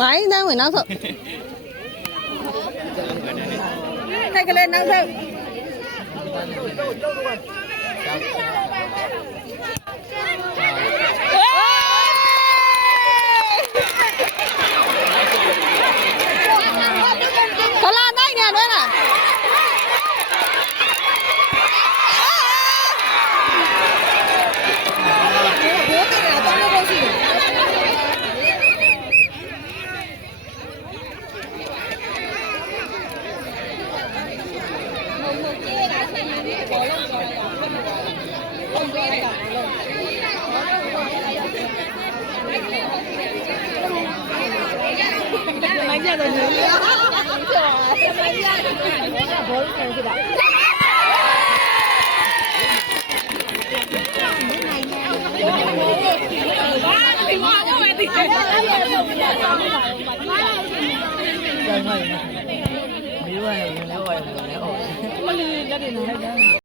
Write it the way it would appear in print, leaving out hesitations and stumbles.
မိုင်းတန်းဝင်နောက်ဆုံးထိုက်ကလေးနောက်ဆုံးခလာနိုင်နေတယ်လားမိုင်းကြတော့နေရမိုင်းကြဘောလုံးခံစစ်တာဒီမှာတော့မသိဘူး။မီးဝဲနေလဲဝဲနေလဲ။မလီလက်တွေနဲ့